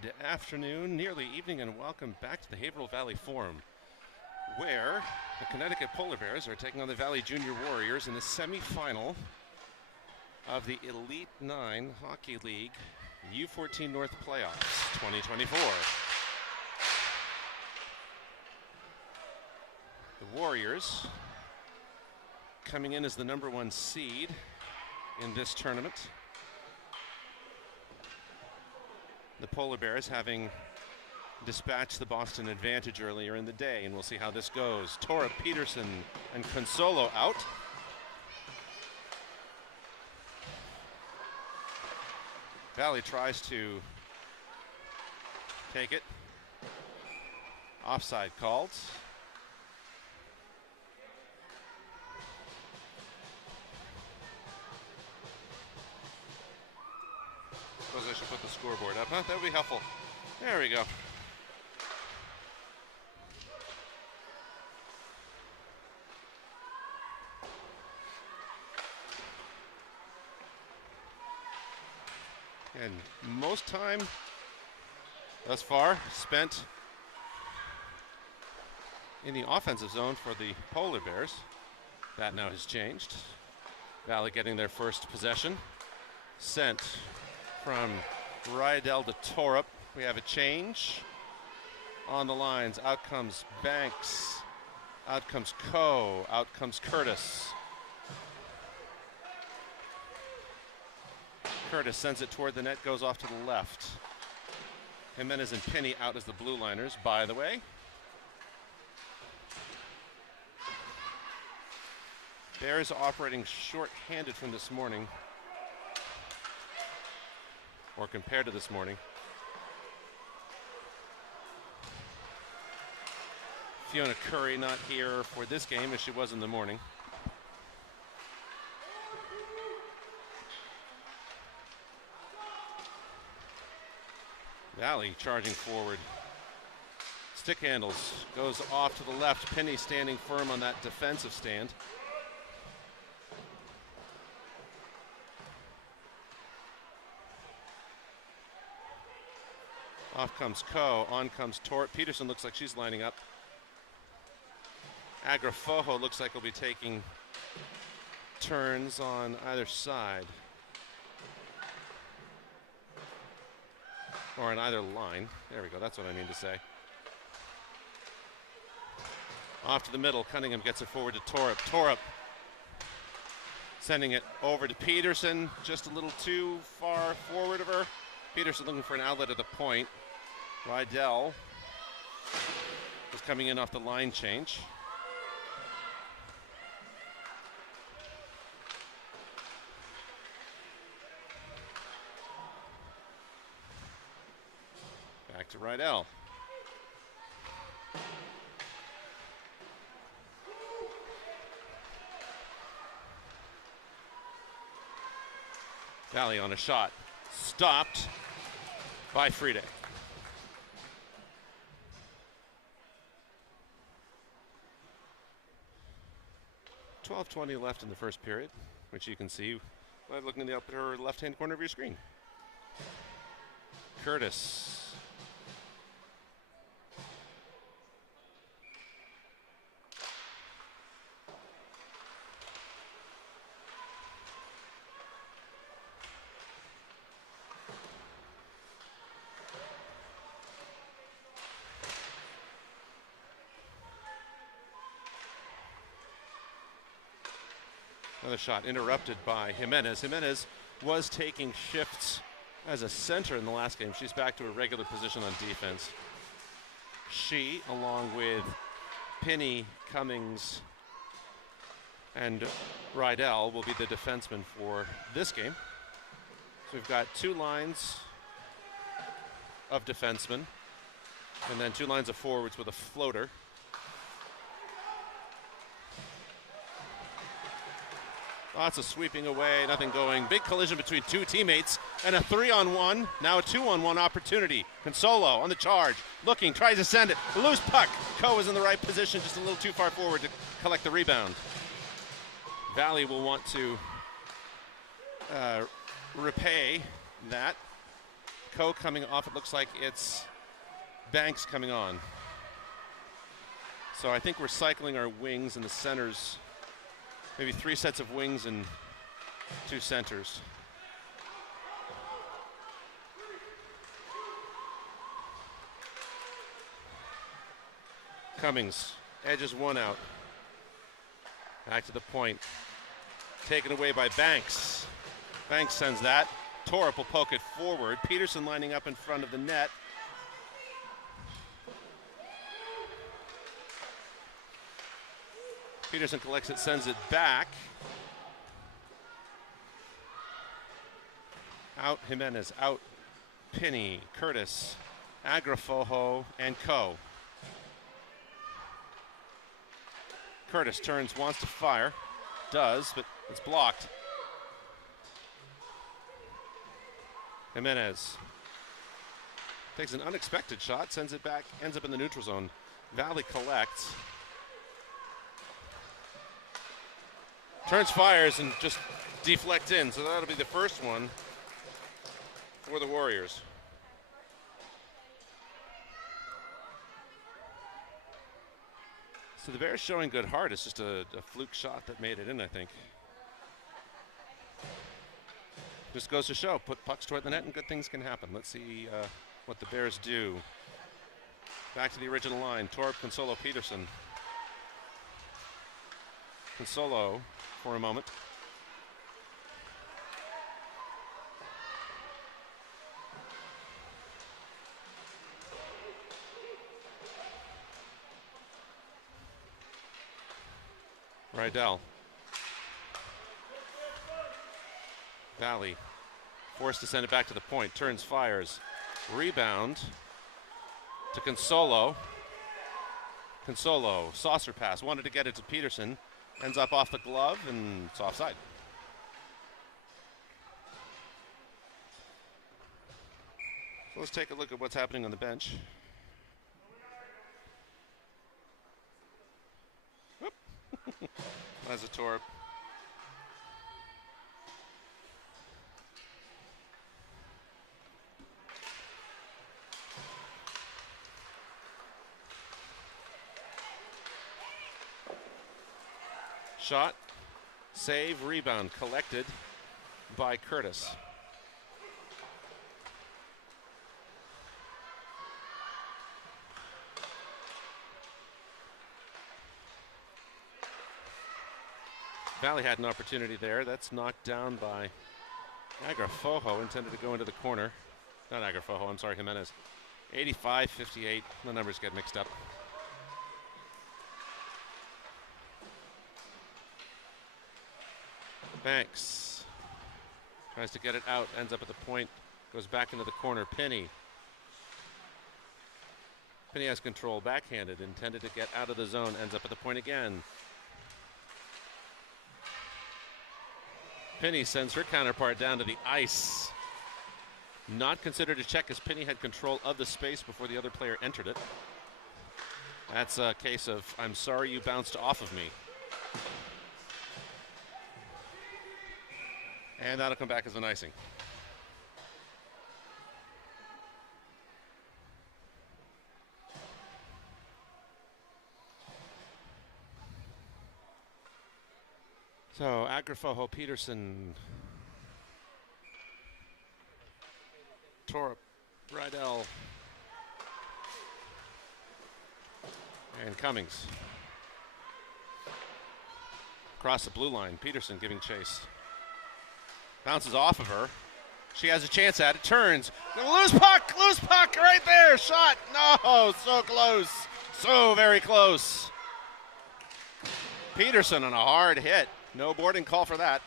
Good afternoon, nearly evening, and welcome back to the Haverhill Valley Forum, where the Connecticut Polar Bears are taking on the Valley Junior Warriors in the semifinal of the Elite 9 Hockey League U14 North Playoffs 2024. The Warriors coming in as the #1 seed in this tournament. The Polar Bears having dispatched the Boston Advantage earlier in the day, and we'll see how this goes. Tora, Peterson, and Consolo out. Valley tries to take it. Offside called. Suppose I should put the scoreboard up, huh? That would be helpful. There we go. And most time thus far spent in the offensive zone for the Polar Bears. That now has changed. Valley getting their first possession. Sent from Rydell to Torup. We have a change on the lines. Out comes Banks. Out comes Coe. Out comes Curtis. Curtis sends it toward the net, goes off to the left. Jimenez and Penny out as the blue liners, by the way. Bears operating short-handed from this morning, or compared to this morning. Fiona Curry not here for this game as she was in the morning. Valley charging forward. Stick handles, goes off to the left. Penny standing firm on that defensive stand. Off comes Coe, on comes Tort. Peterson looks like she's lining up. Agrafojo looks like he'll be taking turns on either side. Or on either line. There we go, that's what I mean to say. Off to the middle, Cunningham gets it forward to Torup. Torup sending it over to Peterson, just a little too far forward of her. Peterson looking for an outlet at the point. Rydell is coming in off the line change. Back to Rydell. Valley on a shot. Stopped by Friede. 12:20 left in the first period, which you can see by looking in the upper left-hand corner of your screen. Curtis. Another shot interrupted by Jimenez. Jimenez was taking shifts as a center in the last game. She's back to a regular position on defense. She, along with Penny, Cummings, and Rydell, will be the defensemen for this game. So we've got two lines of defensemen, and then two lines of forwards with a floater. Lots of sweeping away, nothing going. Big collision between two teammates and a 3-on-1. Now a 2-on-1 opportunity. Consolo on the charge, looking, tries to send it. Loose puck. Coe is in the right position, just a little too far forward to collect the rebound. Valley will want to repay that. Ko coming off. It looks like it's Banks coming on. So I think we're cycling our wings and the centers. Maybe 3 sets of wings and 2 centers. Cummings edges 1 out. Back to the point. Taken away by Banks. Banks sends that. Torp will poke it forward. Peterson lining up in front of the net. Peterson collects it, sends it back. Out Jimenez, out Pinney, Curtis, Agrafojo, and Ko. Curtis turns, wants to fire. Does, but it's blocked. Jimenez takes an unexpected shot, sends it back, ends up in the neutral zone. Valley collects. Turns, fires, and just deflects in. So that'll be the first one for the Warriors. So the Bears showing good heart. It's just a fluke shot that made it in, I think. Just goes to show, put pucks toward the net and good things can happen. Let's see what the Bears do. Back to the original line. Torp, Consolo, Peterson. Consolo for a moment. Rydell. Valley forced to send it back to the point. Turns, fires. Rebound to Consolo. Consolo, saucer pass. Wanted to get it to Peterson. Ends up off the glove and it's offside. So let's take a look at what's happening on the bench. As a Torp. Shot, save, rebound, collected by Curtis. Valley had an opportunity there. That's knocked down by Agrafojo, intended to go into the corner. Not Agrafojo, I'm sorry, Jimenez. 85-58, the numbers get mixed up. Banks tries to get it out, ends up at the point, goes back into the corner. Pinney has control, backhanded, intended to get out of the zone, ends up at the point again. Pinney sends her counterpart down to the ice. Not considered a check as Pinney had control of the space before the other player entered it. That's a case of, I'm sorry you bounced off of me. And that'll come back as an icing. So Agrafojo, Peterson, Torp, Rydell, and Cummings. Across the blue line, Peterson giving chase. Bounces off of her. She has a chance at it, turns. Loose puck right there, shot. No, so close, so very close. Peterson on a hard hit. No boarding call for that.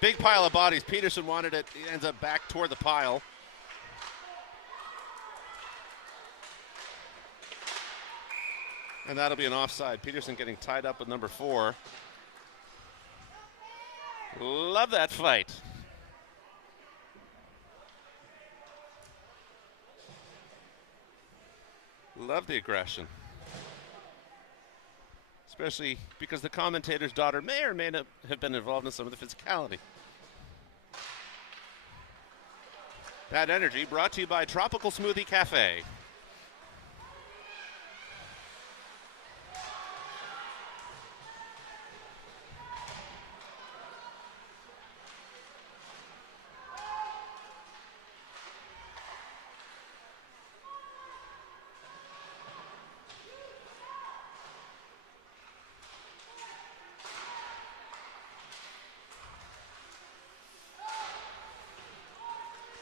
Big pile of bodies. Peterson wanted it. He ends up back toward the pile. And that'll be an offside. Peterson getting tied up with number 4. Love that fight. Love the aggression. Especially because the commentator's daughter may or may not have been involved in some of the physicality. That energy brought to you by Tropical Smoothie Cafe.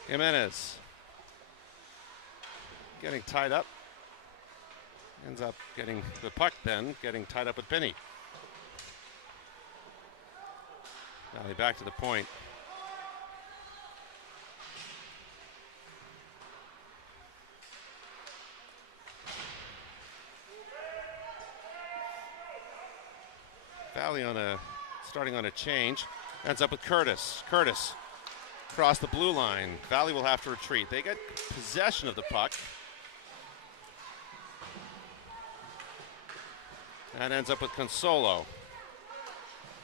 Jimenez getting tied up. Ends up getting the puck then, getting tied up with Penny. Valley back to the point. Valley starting on a change. Ends up with Curtis. Curtis across the blue line. Valley will have to retreat. They get possession of the puck. That ends up with Consolo.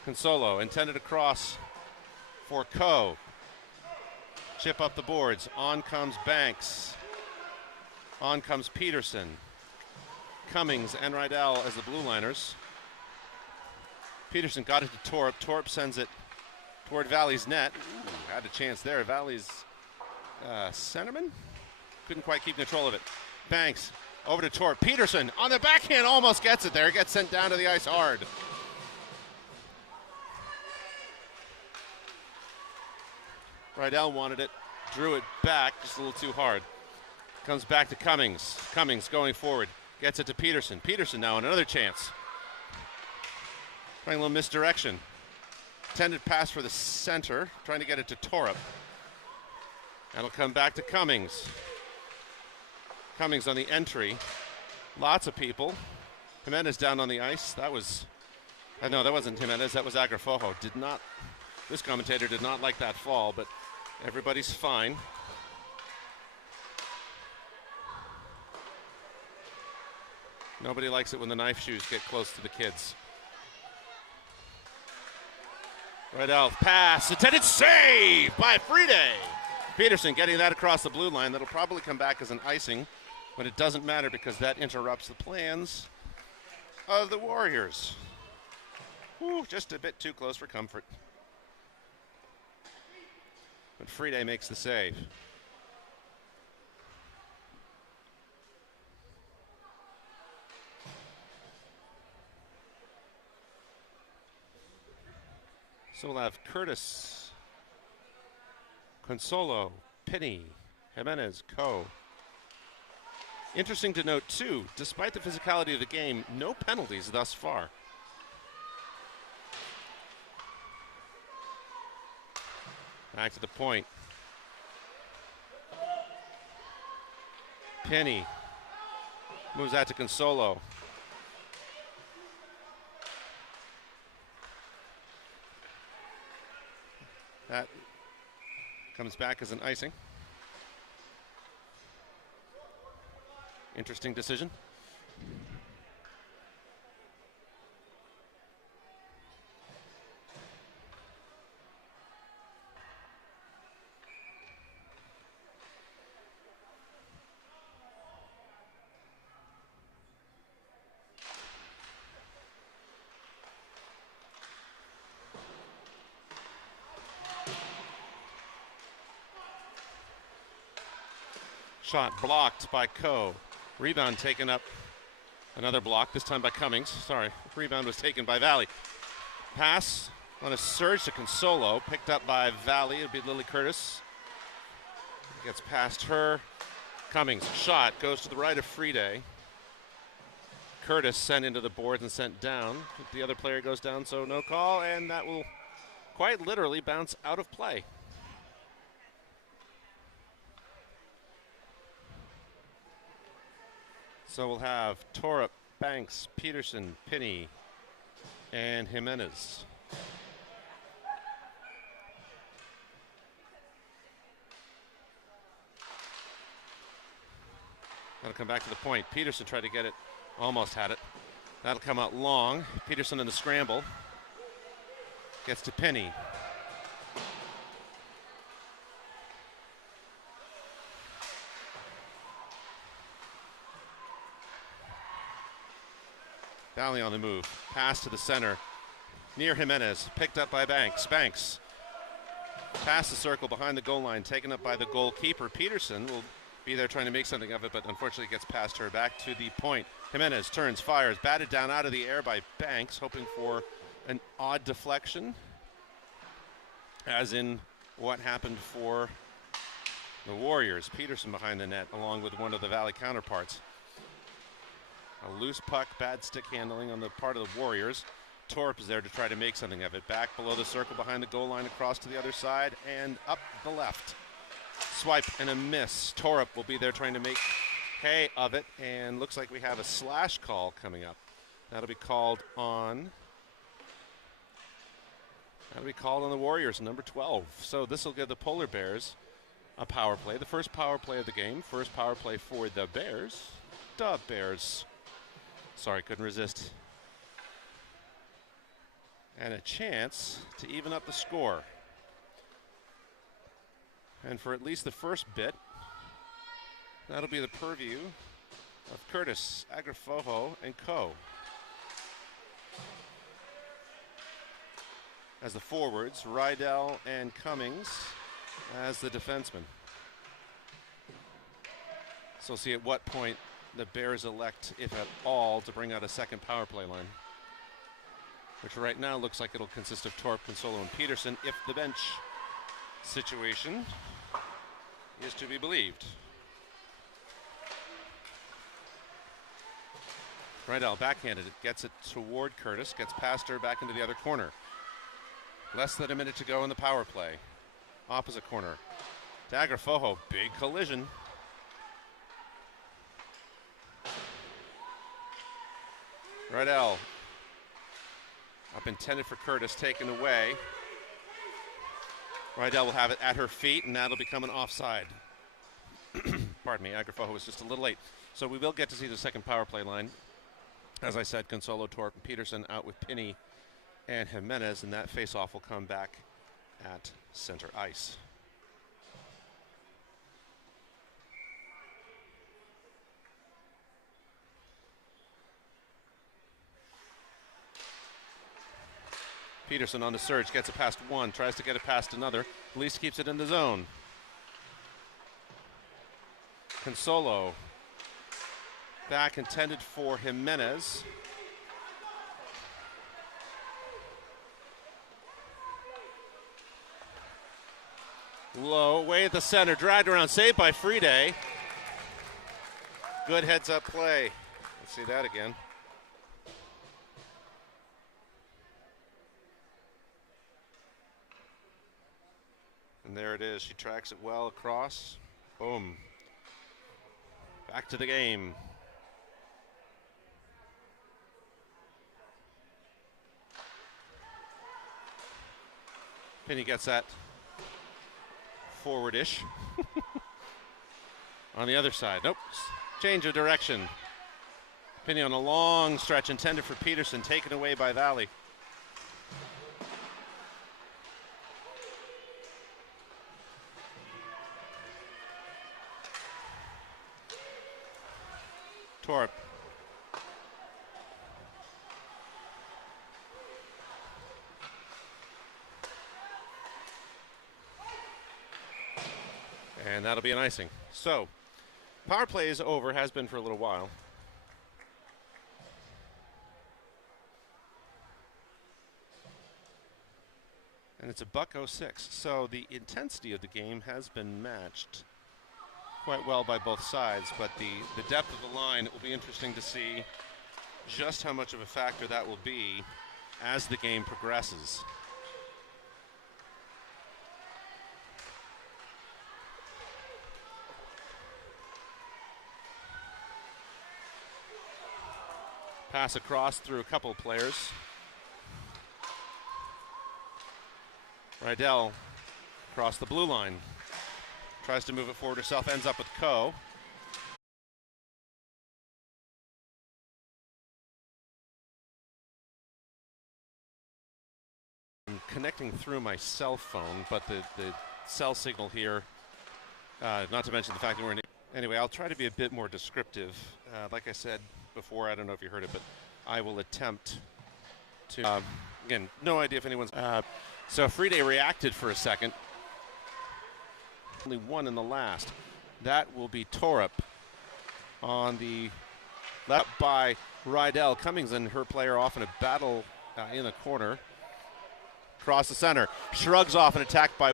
Consolo intended across for Coe. Chip up the boards. On comes Banks. On comes Peterson. Cummings and Rydell as the blue liners. Peterson got it to Torp. Torp sends it toward Valley's net. Ooh, had a chance there. Valley's centerman couldn't quite keep control of it. Banks over to Torp. Peterson on the backhand almost gets it there. Gets sent down to the ice hard. Rydell wanted it, drew it back just a little too hard. Comes back to Cummings. Cummings going forward. Gets it to Peterson. Peterson now on another chance. Trying a little misdirection. Intended pass for the center, trying to get it to Torup. That'll come back to Cummings. Cummings on the entry. Lots of people. Jimenez down on the ice. That was, no, that wasn't Jimenez, that was Agrafojo. This commentator did not like that fall, but everybody's fine. Nobody likes it when the knife shoes get close to the kids. Right out, pass, intended save by Friede. Peterson getting that across the blue line. That'll probably come back as an icing, but it doesn't matter because that interrupts the plans of the Warriors. Ooh, just a bit too close for comfort. But Friede makes the save. So we'll have Curtis, Consolo, Penny, Jimenez, Coe. Interesting to note, too, despite the physicality of the game, no penalties thus far. Back to the point. Penny moves out to Consolo. That comes back as an icing. Interesting decision. Shot blocked by Coe. Rebound taken up. Another block, this time by Cummings. Sorry, rebound was taken by Valley. Pass on a surge to Consolo. Picked up by Valley. It'd be Lily Curtis. Gets past her. Cummings, shot, goes to the right of Friede. Curtis sent into the boards and sent down. The other player goes down, so no call, and that will quite literally bounce out of play. So we'll have Torup, Banks, Peterson, Penny, and Jimenez. That'll come back to the point. Peterson tried to get it, almost had it. That'll come out long. Peterson in the scramble. Gets to Penny. Valley on the move. Pass to the center. Near Jimenez. Picked up by Banks. Banks. Past the circle behind the goal line. Taken up by the goalkeeper. Peterson will be there trying to make something of it, but unfortunately gets past her. Back to the point. Jimenez turns, fires. Batted down out of the air by Banks, hoping for an odd deflection, as in what happened for the Warriors. Peterson behind the net along with one of the Valley counterparts. A loose puck, bad stick handling on the part of the Warriors. Torp is there to try to make something of it. Back below the circle behind the goal line, across to the other side and up the left. Swipe and a miss. Torp will be there trying to make hay of it, and looks like we have a slash call coming up. That'll be called on the Warriors, number 12. So this will give the Polar Bears a power play. The first power play of the game. First power play for the Bears. The Bears. Sorry, couldn't resist. And a chance to even up the score. And for at least the first bit, that'll be the purview of Curtis, Agrafojo, and Co. As the forwards, Rydell and Cummings as the defensemen. So we'll see at what point the Bears elect, if at all, to bring out a second power play line, which right now looks like it'll consist of Torp, Consolo, and Peterson, if the bench situation is to be believed. Rydell backhanded it, gets it toward Curtis, gets past her back into the other corner. Less than a minute to go in the power play. Opposite corner. To Agrafojo, big collision. Rydell. Up intended for Curtis, taken away. Rydell will have it at her feet, and that'll become an offside. Pardon me, Agrafojo was just a little late. So we will get to see the second power play line. As I said, Consolo, Torp, and Peterson out with Pinney and Jimenez, and that face-off will come back at center ice. Peterson on the surge, gets it past one, tries to get it past another. At least keeps it in the zone. Consolo back intended for Jimenez. Low, way at the center, dragged around, saved by Friede. Good heads-up play. Let's see that again. And there it is. She tracks it well across. Boom. Back to the game. Pinney gets that forward-ish. On the other side. Nope. Change of direction. Pinney on a long stretch intended for Peterson, taken away by Valley. Torp. And that'll be an icing. So, power play is over, has been for a little while. And it's a $1.06. So the intensity of the game has been matched quite well by both sides, but the depth of the line, it will be interesting to see just how much of a factor that will be as the game progresses. Pass across through a couple of players. Rydell across the blue line. Tries to move it forward herself, ends up with Co. I'm connecting through my cell phone, but the cell signal here, not to mention the fact that we're in. Anyway, I'll try to be a bit more descriptive. Like I said before, I don't know if you heard it, but I will attempt to, again, no idea if anyone's, so Friede reacted for a second. Only one in the last. That will be Torup on the left by Rydell. Cummings and her player off in a battle in the corner. Across the center. Shrugs off an attack by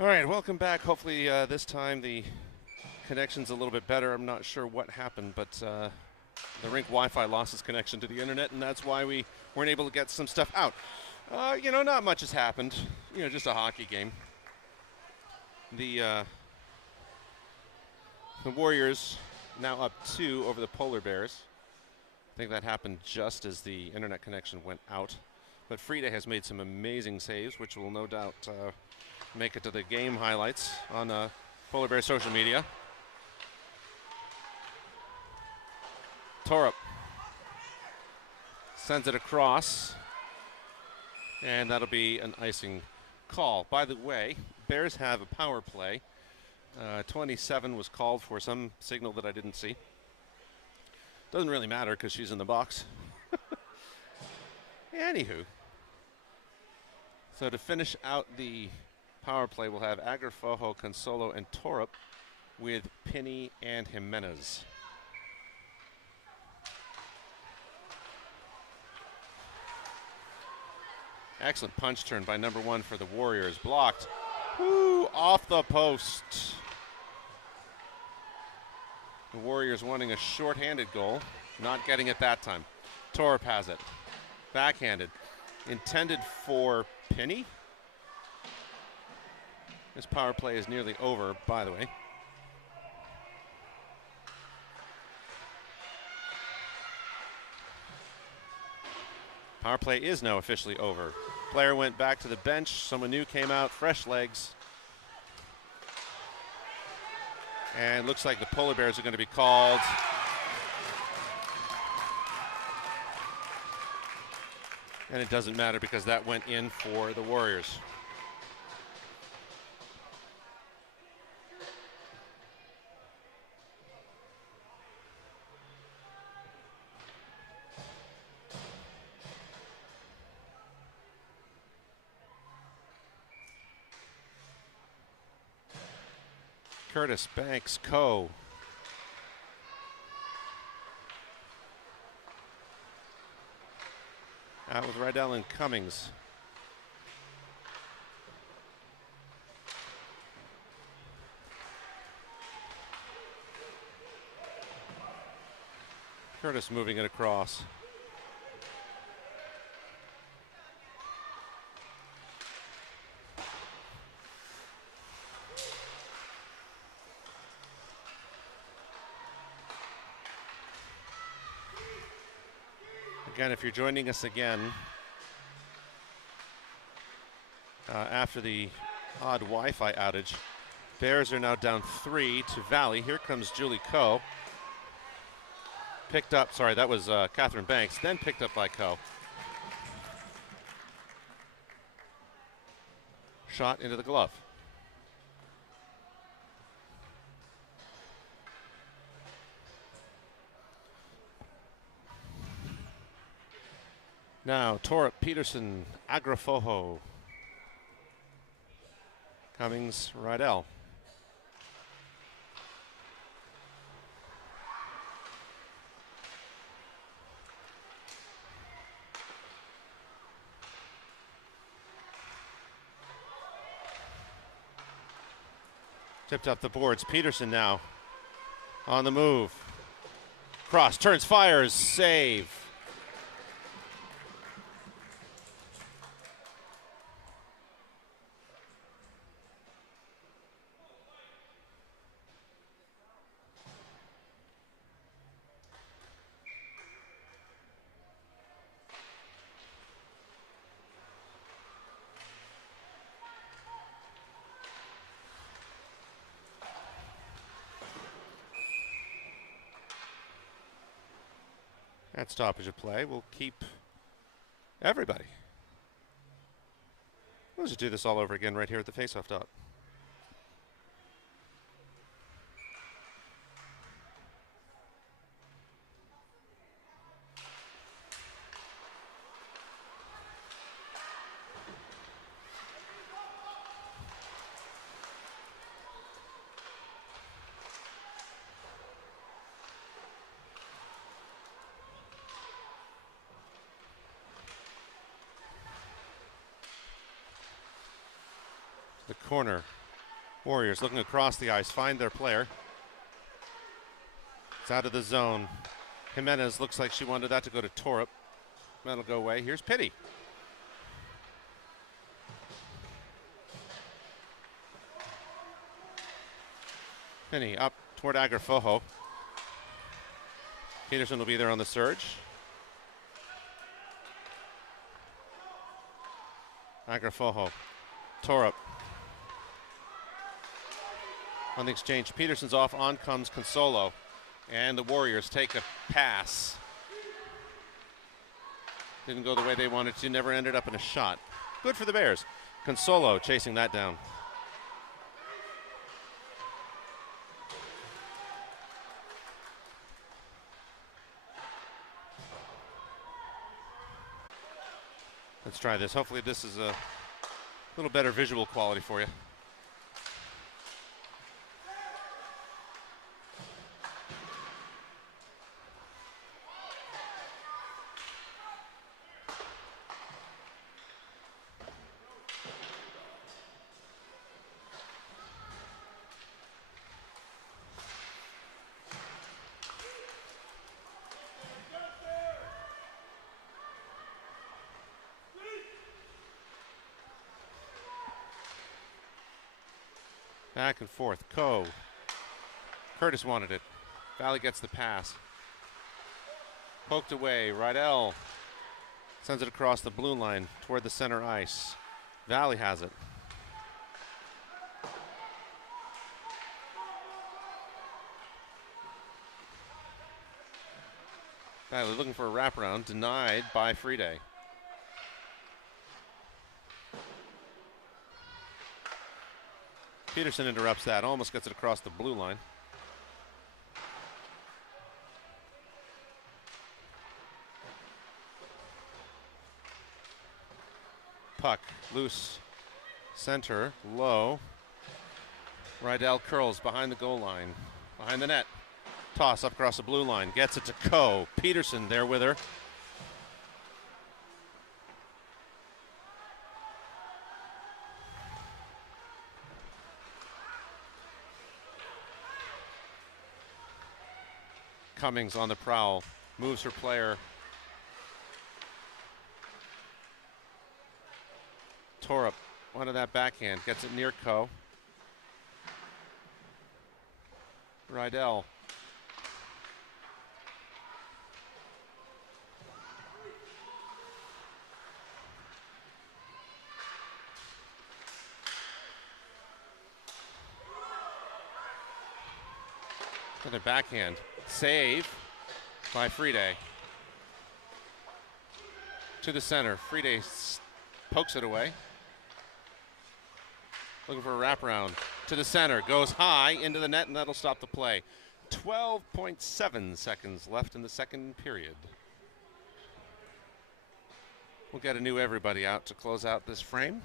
All right, welcome back. Hopefully this time the connection's a little bit better. I'm not sure what happened, but the rink Wi-Fi lost its connection to the internet, and that's why we weren't able to get some stuff out. Not much has happened. Just a hockey game. The Warriors now up 2 over the Polar Bears. I think that happened just as the internet connection went out. But Friede has made some amazing saves, which will no doubt make it to the game highlights on Polar Bear social media. Torup sends it across, and that'll be an icing call. By the way, Bears have a power play. 27 was called for some signal that I didn't see. Doesn't really matter because she's in the box. Anywho, so to finish out the power play, we'll have Agrafojo, Consolo, and Torup with Pinney and Jimenez. Excellent punch turn by number 1 for the Warriors. Blocked. Woo, off the post. The Warriors wanting a short-handed goal. Not getting it that time. Torup has it. Backhanded. Intended for Pinney. This power play is nearly over, by the way. Power play is now officially over. Player went back to the bench. Someone new came out, fresh legs. And looks like the Polar Bears are going to be called. And it doesn't matter because that went in for the Warriors. Curtis Banks Co. Out with Rydell and Cummings. Curtis moving it across. Again, if you're joining us again after the odd Wi-Fi outage, Bears are now down 3 to Valley. Here comes Julie Coe. Picked up, sorry, that was Catherine Banks, then picked up by Coe. Shot into the glove. Now, Torup, Peterson, Agrafojo. Cummings, Rydell. Tipped up the boards. Peterson now on the move. Cross, turns, fires, save. That stoppage of play will keep everybody. We'll just do this all over again right here at the faceoff dot. The corner. Warriors looking across the ice, find their player. It's out of the zone. Jimenez looks like she wanted that to go to Torup. That'll go away. Here's Pitty. Penny up toward Agrafojo. Peterson will be there on the surge. Agrafojo. Torup. On the exchange, Peterson's off, on comes Consolo. And the Warriors take a pass. Didn't go the way they wanted to, never ended up in a shot. Good for the Bears. Consolo chasing that down. Let's try this. Hopefully this is a little better visual quality for you. Back and forth. Curtis wanted it. Valley gets the pass. Poked away. Rydell sends it across the blue line toward the center ice. Valley has it. Valley looking for a wraparound. Denied by Friday. Peterson interrupts that, almost gets it across the blue line. Puck, loose, center, low. Rydell curls behind the goal line, behind the net. Toss up across the blue line, gets it to Coe. Peterson there with her. Cummings on the prowl, moves her player. Torup, onto that backhand, gets it near Coe. Rydell. Another backhand. Save by Friday. To the center. Friday pokes it away. Looking for a wraparound. To the center. Goes high into the net, and that'll stop the play. 12.7 seconds left in the second period. We'll get a new everybody out to close out this frame.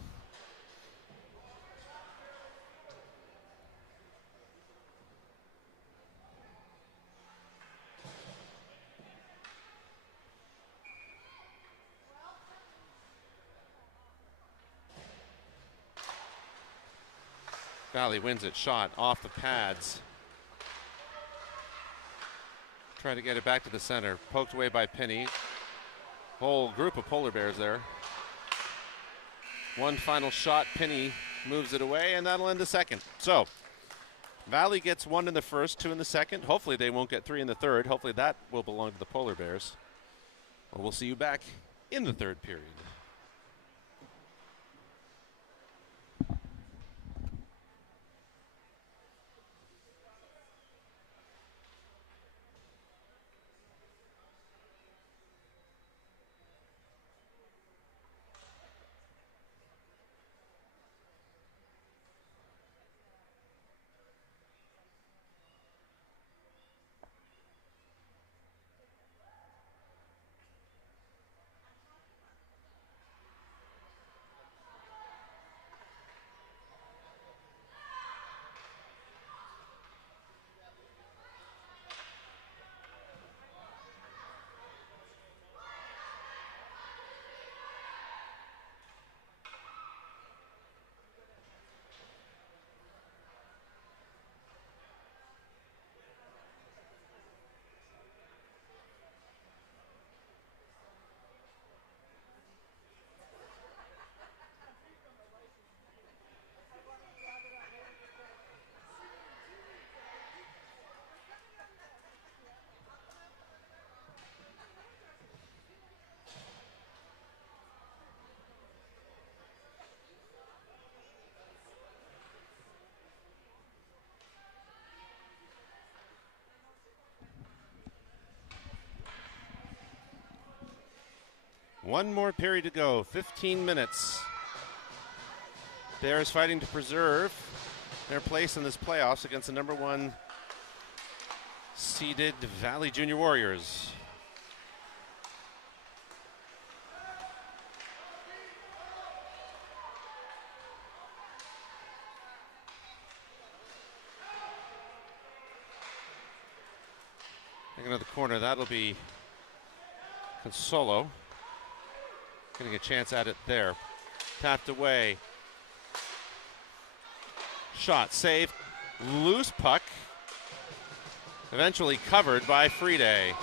Valley wins it, shot off the pads. Trying to get it back to the center. Poked away by Penny. Whole group of Polar Bears there. One final shot, Penny moves it away, and that'll end the second. So, Valley gets one in the first, two in the second. Hopefully they won't get three in the third. Hopefully that will belong to the Polar Bears. Well, we'll see you back in the third period. One more period to go, 15 minutes. Bears fighting to preserve their place in this playoffs against the number 1 seeded Valley Junior Warriors. Taking to the corner, that'll be Consolo. Getting a chance at it there. Tapped away. Shot, save, loose puck. Eventually covered by Friede.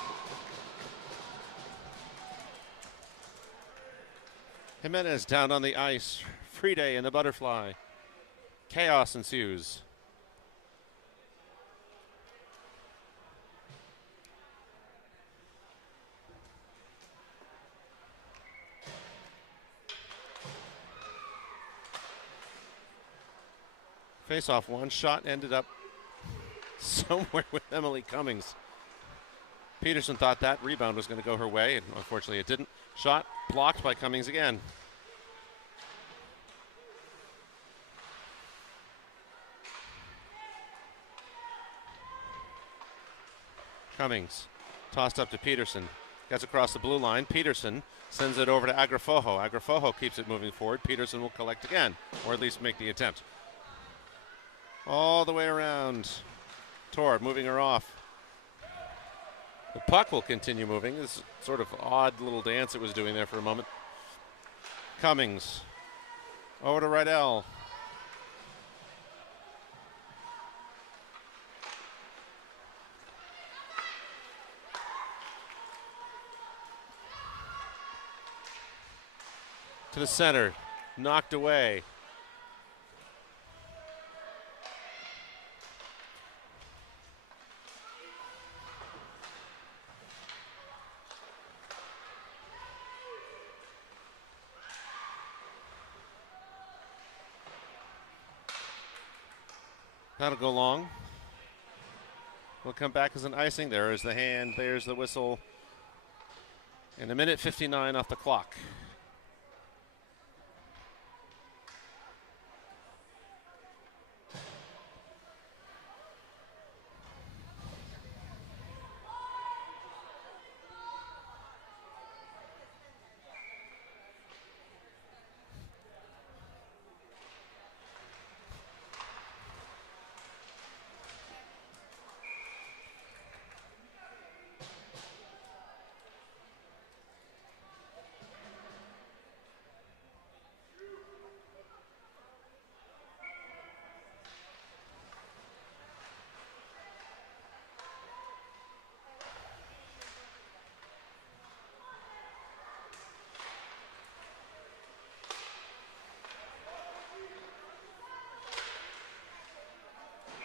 Jimenez down on the ice. Friede in the butterfly. Chaos ensues. Face-off, one shot ended up somewhere with Emily Cummings. Peterson thought that rebound was going to go her way, and unfortunately it didn't. Shot blocked by Cummings again. Cummings tossed up to Peterson. Gets across the blue line. Peterson sends it over to Agrafojo. Agrafojo keeps it moving forward. Peterson will collect again, or at least make the attempt. All the way around. Tor moving her off. The puck will continue moving. This sort of odd little dance it was doing there for a moment. Cummings over to Rydell. To the center, knocked away. That'll go long. We'll come back as an icing. There is the hand, there's the whistle. And a minute 59 off the clock.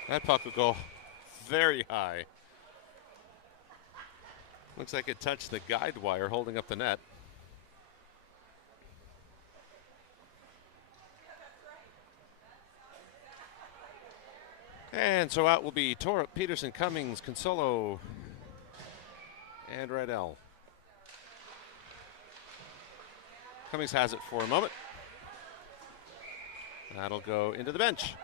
That puck will go very high. Looks like it touched the guide wire holding up the net. And so out will be Tor, Peterson, Cummings, Consolo, and Rydell. Cummings has it for a moment. That'll go into the bench.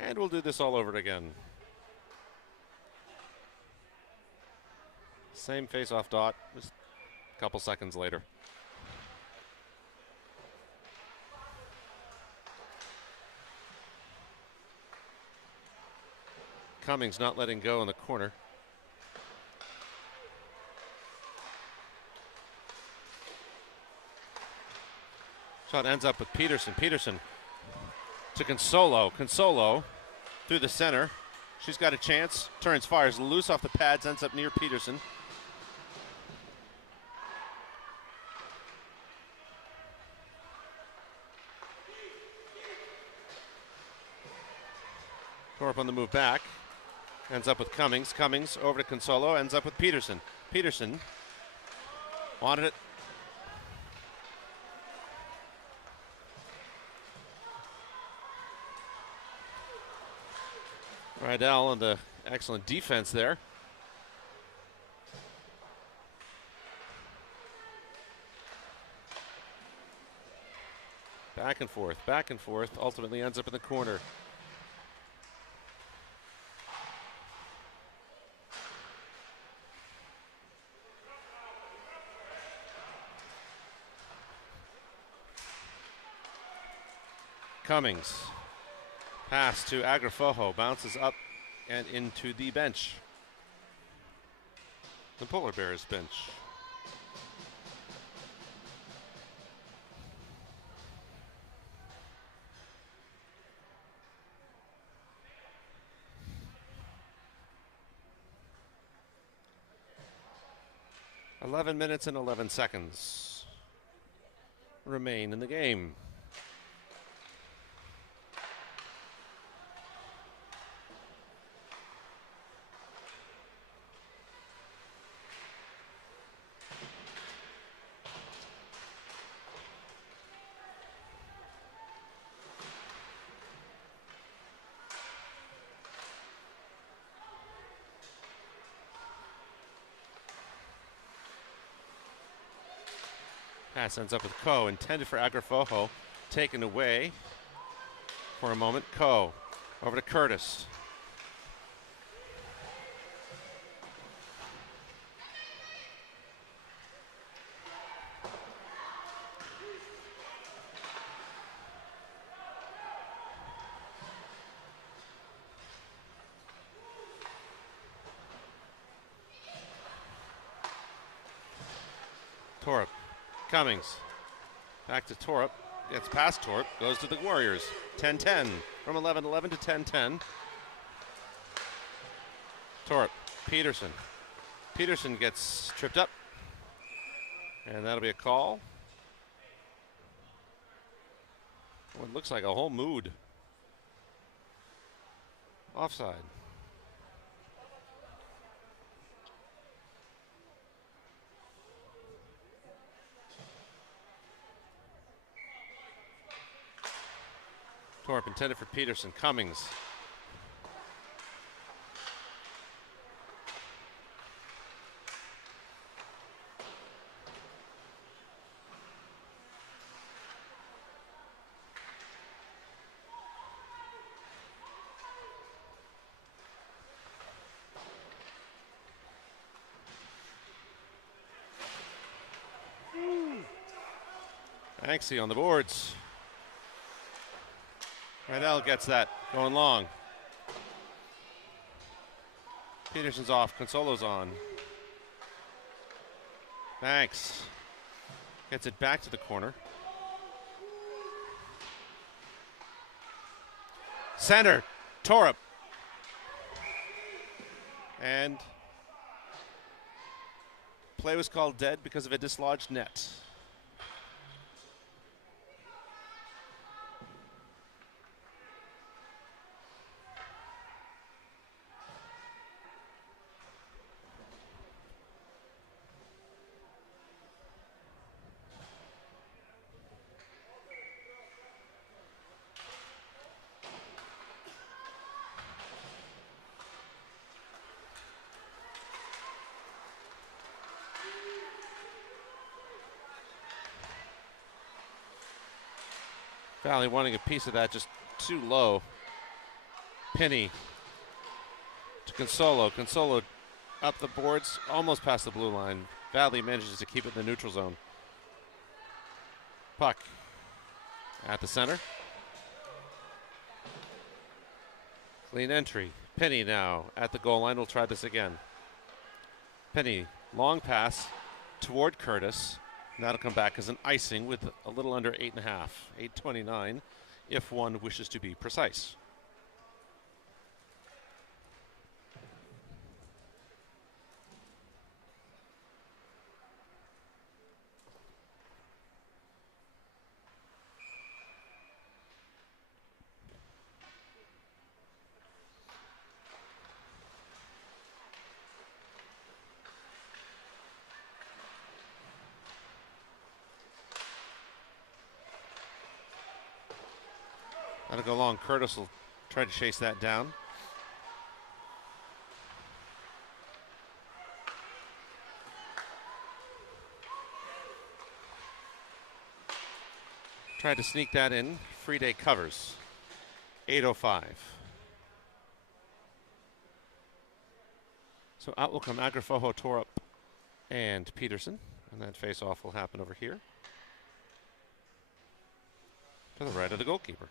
And we'll do this all over again. Same face-off dot, just a couple seconds later. Cummings not letting go in the corner. Shot ends up with Peterson. Peterson to Consolo. Consolo through the center. She's got a chance. Turns, fires loose off the pads, ends up near Peterson. Torp on the move back. Ends up with Cummings. Cummings over to Consolo. Ends up with Peterson. Peterson wanted it. Rydell on the Excellent defense there. Back and forth, ultimately ends up in the corner. Cummings. Pass to Agrafojo, bounces up and into the bench. The Polar Bears bench. .11 minutes and 11 seconds remain in the game. Pass ends up with Ko, intended for Agrafojo, taken away for a moment. Ko over to Curtis. Torp. Cummings. Back to Torp. Gets past Torp. Goes to the Warriors. 10-10. From 11-11 to 10-10. Torp. Peterson. Peterson gets tripped up. And that'll be a call. What looks like a whole mood. Offside. Torp intended for Peterson. Cummings. Banksy on the boards. Rydell gets that going long. Peterson's off. Consolo's on. Banks gets it back to the corner. Center. Torp. And play was called dead because of a dislodged net. Valley wanting a piece of that, just too low. Penny to Consolo. Consolo up the boards, almost past the blue line. Valley manages to keep it in the neutral zone. Puck at the center. Clean entry. Penny now at the goal line. We'll try this again. Penny, long pass toward Curtis. That'll come back as an icing with a little under 8.5, 8:29, if one wishes to be precise. That'll go long. Curtis will try to chase that down. Tried to sneak that in. Friday covers. 8:05. So out will come Agrafojo, Torup, and Peterson. And that face-off will happen over here to the right of the goalkeeper.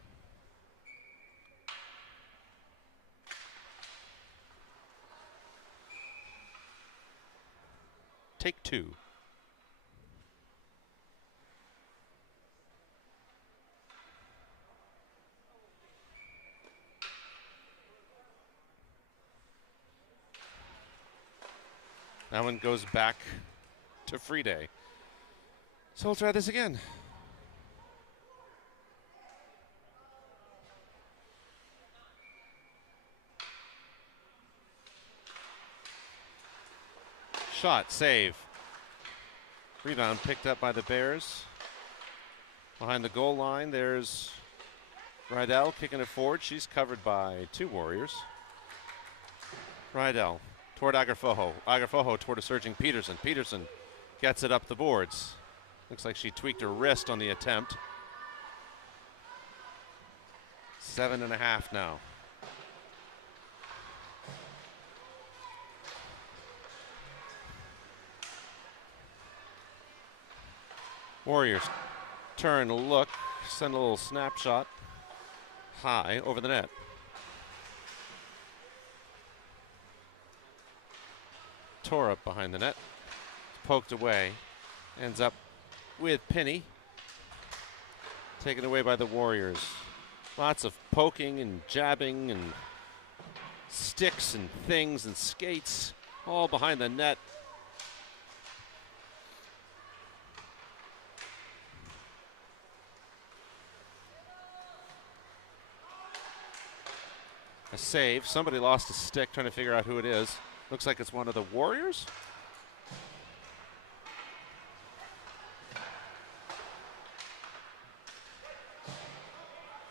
Take two. That one goes back to Friday. So we'll try this again. Shot, save. Rebound picked up by the Bears. Behind the goal line, there's Rydell kicking it forward. She's covered by two Warriors. Rydell toward Agrafojo. Agrafojo toward a surging Peterson. Peterson gets it up the boards. Looks like she tweaked her wrist on the attempt. 7.5 now. Warriors turn, look, send a little snapshot high over the net. Torup behind the net, poked away, ends up with Penny, taken away by the Warriors. Lots of poking and jabbing and sticks and things and skates, all behind the net. A save. Somebody lost a stick, trying to figure out who it is. Looks like it's one of the Warriors.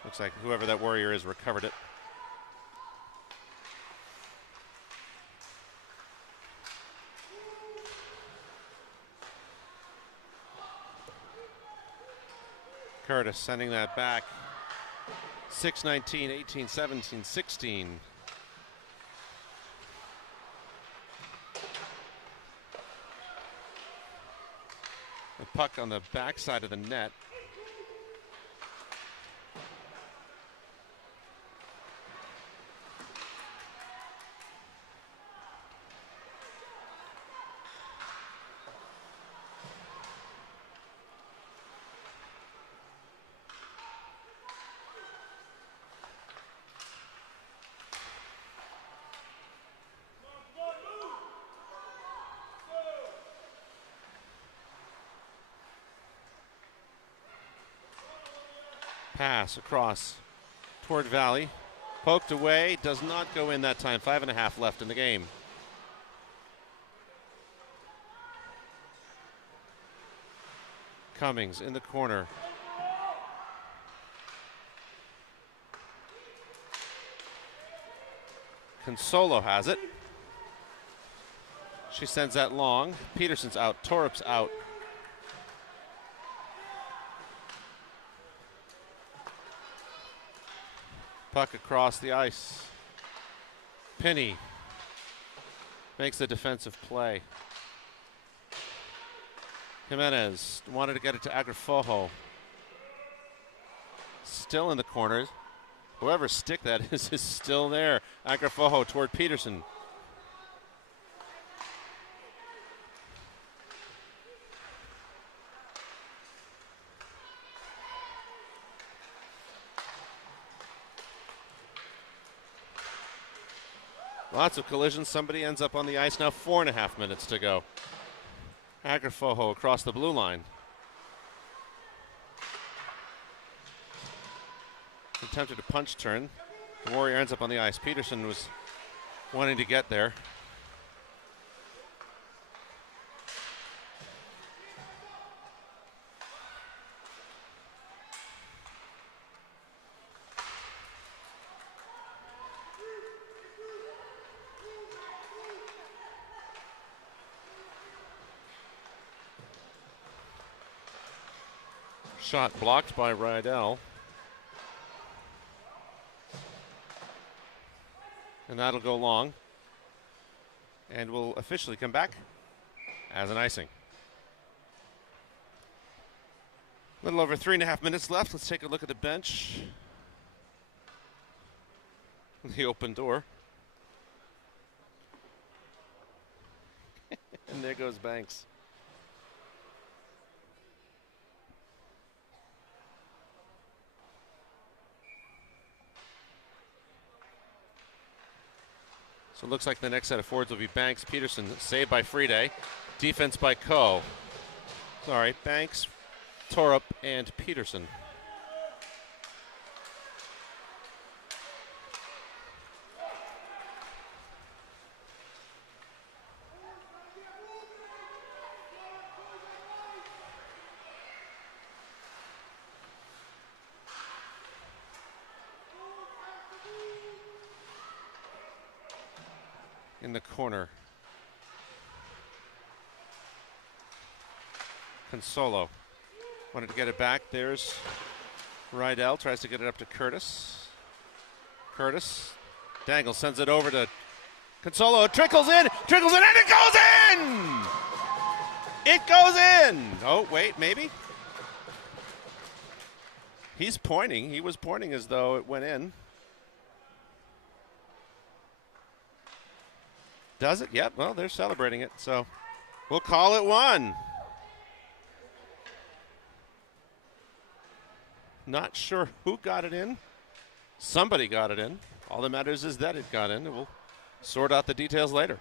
Looks like whoever that Warrior is recovered it. Curtis sending that back. 6-19, 18, 17, 16. The puck on the backside of the net. Pass across toward Valley. Poked away, does not go in that time. 5.5 left in the game. Cummings in the corner. Consolo has it. She sends that long. Peterson's out. Torup's out. Puck across the ice. Penny makes the defensive play. Jimenez wanted to get it to Agrafojo. Still in the corners. Whoever's stick that is still there. Agrafojo toward Peterson. Lots of collisions. Somebody ends up on the ice now. 4.5 minutes to go. Agrafojo across the blue line. Attempted a punch turn. The Warrior ends up on the ice. Peterson was wanting to get there. Shot blocked by Rydell. And that'll go long. And will officially come back as an icing. A little over 3.5 minutes left. Let's take a look at the bench. The open door. And there goes Banks. So it looks like the next set of forwards will be Banks, Peterson, saved by Friede. Defense by Coe. Sorry, Banks, Torup, and Peterson. In the corner, Consolo wanted to get it back. There's Rydell, tries to get it up to Curtis. Curtis, Dangle sends it over to Consolo. It trickles in, and it goes in! It goes in! Oh, wait, maybe? He's pointing. He was pointing as though it went in. Does it? Yep, well, they're celebrating it, so we'll call it one. Not sure who got it in. Somebody got it in. All that matters is that it got in, and we'll sort out the details later.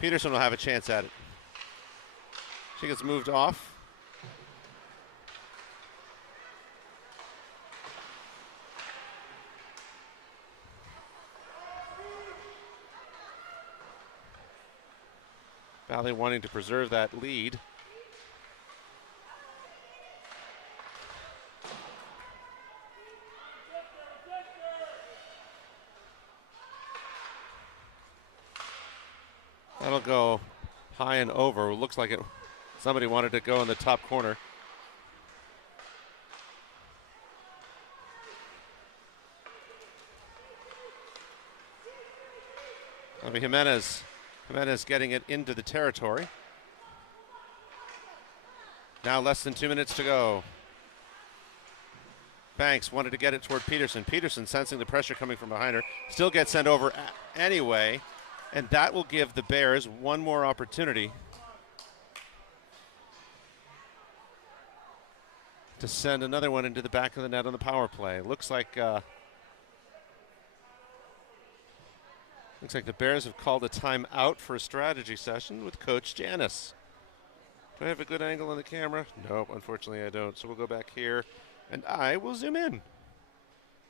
Peterson will have a chance at it. She gets moved off. Valley wanting to preserve that lead. That'll go high and over. Looks like somebody wanted to go in the top corner. That'll be Jimenez. Jimenez getting it into the territory. Now less than 2 minutes to go. Banks wanted to get it toward Peterson. Peterson, sensing the pressure coming from behind her, still gets sent over anyway, and that will give the Bears one more opportunity to send another one into the back of the net on the power play. Looks like the Bears have called a timeout for a strategy session with Coach Janis. Do I have a good angle on the camera? Nope, unfortunately I don't. So we'll go back here, and I will zoom in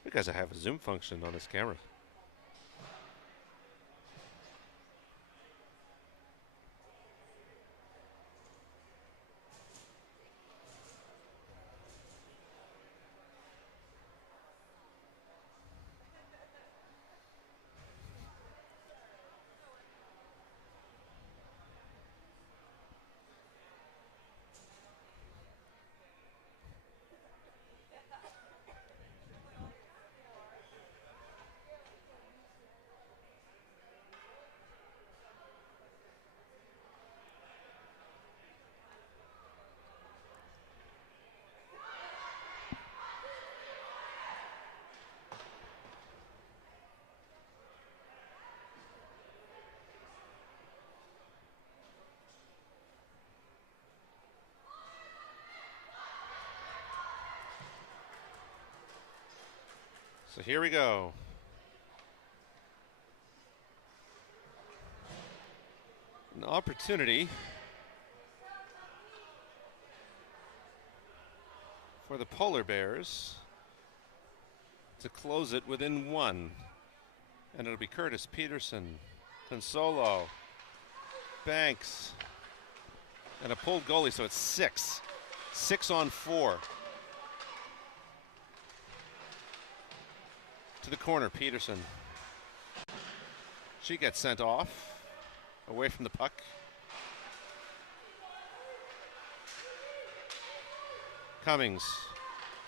because I have a zoom function on this camera. So here we go. An opportunity for the Polar Bears to close it within one. And it'll be Curtis, Peterson, Consolo, Banks, and a pulled goalie, so it's 6. 6 on 4. To the corner, Peterson. She gets sent off, away from the puck. Cummings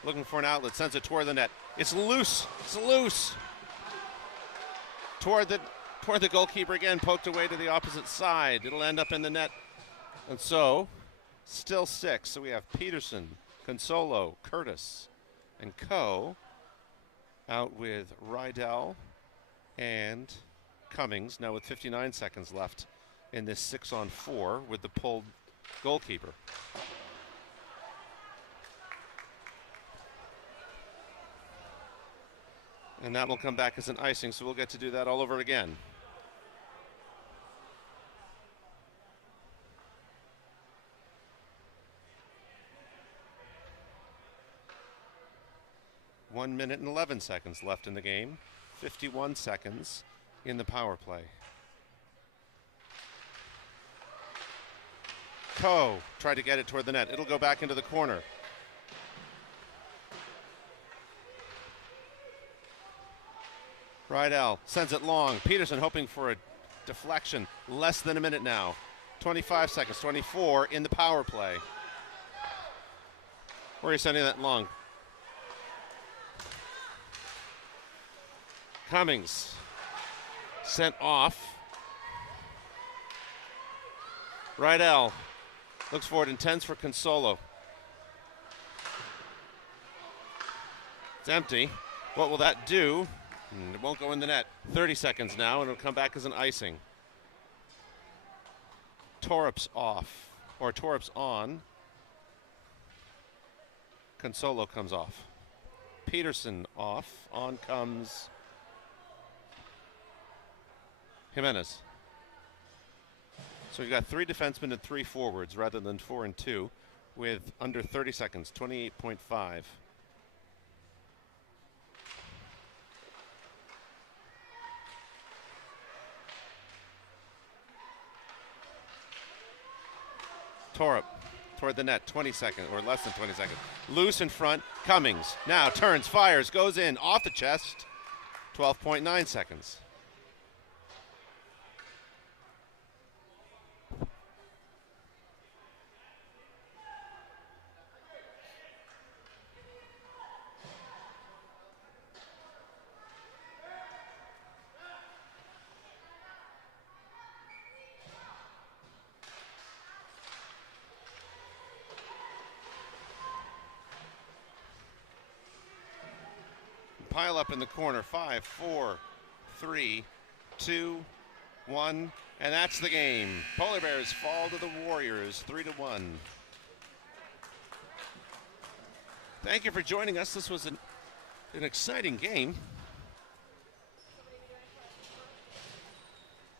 looking for an outlet, sends it toward the net. It's loose. It's loose. Toward the goalkeeper again, poked away to the opposite side. It'll end up in the net. And so, still 6. So we have Peterson, Consolo, Curtis, and Coe out with Rydell and Cummings, now with 59 seconds left in this 6-on-4 with the pulled goalkeeper. And that will come back as an icing, so we'll get to do that all over again. One minute and 11 seconds left in the game. 51 seconds in the power play. Coe tried to get it toward the net. It'll go back into the corner. Rydell sends it long. Peterson hoping for a deflection. Less than a minute now. 25 seconds, 24 in the power play. Where are you sending that long? Cummings sent off. Rydell looks for it, intends for Consolo. It's empty. What will that do? It won't go in the net. 30 seconds now, and it'll come back as an icing. Torup's off, or Torup's on. Consolo comes off. Peterson off. On comes Jimenez. So you've got 3 defensemen and 3 forwards rather than 4 and 2 with under 30 seconds, 28.5. Torup toward the net, 20 seconds, or less than 20 seconds. Loose in front, Cummings. Now turns, fires, goes in, off the chest, 12.9 seconds. Pile up in the corner. 5, 4, 3, 2, 1, and that's the game. Polar Bears fall to the Warriors 3-1. Thank you for joining us. This was an exciting game.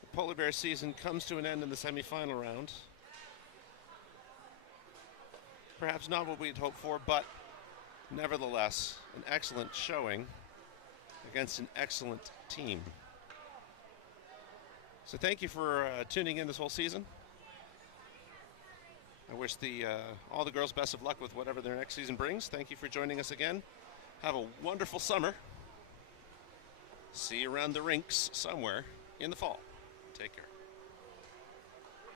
The Polar Bear season comes to an end in the semifinal round. Perhaps not what we'd hoped for, but nevertheless, an excellent showing against an excellent team. So thank you for tuning in this whole season. I wish all the girls best of luck with whatever their next season brings. Thank you for joining us again. Have a wonderful summer. See you around the rinks somewhere in the fall. Take care.